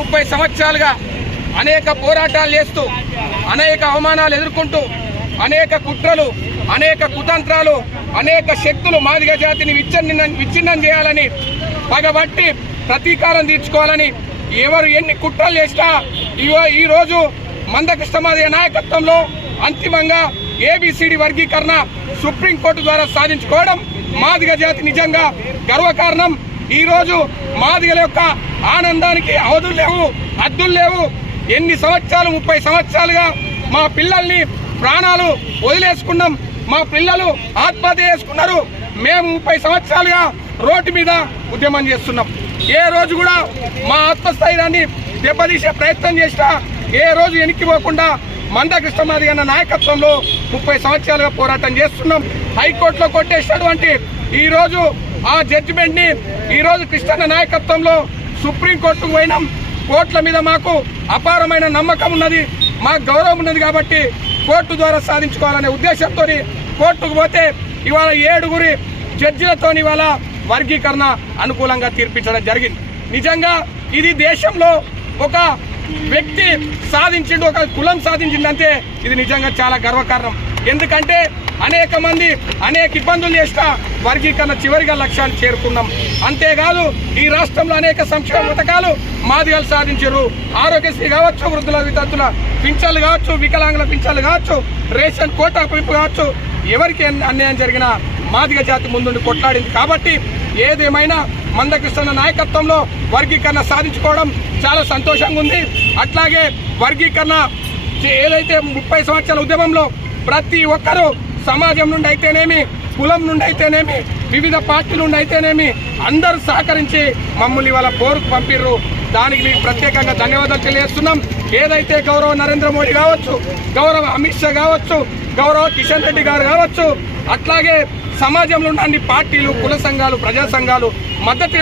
30 సంవత్సరాలుగా అనేక పోరాటాలు చేస్తూ అనేక అవమానాలు ఎదుర్కొంటూ అనేక కుట్రలు అనేక కుతంత్రాలు అనేక శక్తులు మాదిగ జాతిని విచ్ఛిన్నం చేయాలని పగబట్టి ప్రతీకారం తీర్చుకోవాలని ఎవరు ఎన్ని కుట్రలు చేసినా ఈ రోజు మందకృష్ణ మాదిగ నాయకత్వంలో అంతిమంగా ఏబిసిడి వర్గీకరణ సుప్రీంకోర్టు ద్వారా సాధించుకోవడం మాదిగ జాతి నిజంగా గర్వకారణం. ఈ రోజు మాదిగల యొక్క ఆనందానికి అవధులు లేవు, హద్దులు లేవు. ఎన్ని సంవత్సరాలు 30 సంవత్సరాలుగా మా పిల్లల్ని ప్రాణాలు వదిలేసుకున్నాం, మా పిల్లలు ఆత్మహత్య చేసుకున్నారు. మేము 30 సంవత్సరాలుగా రోడ్డు మీద ఉద్యమం చేస్తున్నాం. ఏ రోజు కూడా మా ఆత్మస్థైర్యాన్ని దెబ్బతీసే ప్రయత్నం చేసినా ఏ రోజు వెనక్కిపోకుండా మందకృష్ణ మాదిగ నాయకత్వంలో 30 సంవత్సరాలుగా పోరాటం చేస్తున్నాం. హైకోర్టులో కొట్టేసినటువంటి ఈ రోజు ఆ జడ్జిమెంట్ ని ఈ రోజు కృష్ణన్న నాయకత్వంలో సుప్రీంకోర్టుకు పోయినాం. కోర్టుల మీద మాకు అపారమైన నమ్మకం ఉన్నది, మాకు గౌరవం ఉన్నది కాబట్టి కోర్టు ద్వారా సాధించుకోవాలనే ఉద్దేశంతో కోర్టుకు పోతే ఇవాళ 7 జడ్జిలతో ఇవాళ వర్గీకరణ అనుకూలంగా తీర్పించడం జరిగింది. నిజంగా ఇది దేశంలో ఒక వ్యక్తి సాధించిండు, ఒక కులం సాధించిందంటే ఇది నిజంగా చాలా గర్వకారణం. ఎందుకంటే అనేక మంది అనేక ఇబ్బందులు చేసినా వర్గీకరణ చివరిగా లక్ష్యాన్ని చేరుకున్నాం. అంతేకాదు ఈ రాష్ట్రంలో అనేక సంక్షేమ పథకాలు మాదిగలు సాధించారు. ఆరోగ్యశ్రీ కావచ్చు, వృద్ధుల వితంతుల పింఛన్లు కావచ్చు, వికలాంగుల పింఛన్లు కావచ్చు, రేషన్ కోటా పెంపు కావచ్చు, ఎవరికి అన్యాయం జరిగినా మాదిగ జాతి ముందుండి కొట్లాడింది. కాబట్టి ఏదేమైనా మందకృష్ణ నాయకత్వంలో వర్గీకరణ సాధించుకోవడం చాలా సంతోషంగా ఉంది. అట్లాగే వర్గీకరణ ఏదైతే 30 సంవత్సరాల ఉద్యమంలో ప్రతి ఒక్కరూ సమాజం నుండి అయితేనేమి, కులం నుండి అయితేనేమి, వివిధ పార్టీల నుండి అయితేనేమి అందరూ సహకరించి మమ్మల్ని వాళ్ళ పోరుకు పంపిర్రు. దానికి మీకు ప్రత్యేకంగా ధన్యవాదాలు తెలియజేస్తున్నాం. ఏదైతే గౌరవ నరేంద్ర మోడీ కావచ్చు, గౌరవ అమిత్ షా కావచ్చు, గౌరవ కిషన్ రెడ్డి గారు కావచ్చు, అట్లాగే సమాజంలో ఉన్న అన్ని పార్టీలు, కుల సంఘాలు, ప్రజా సంఘాలు మద్దతు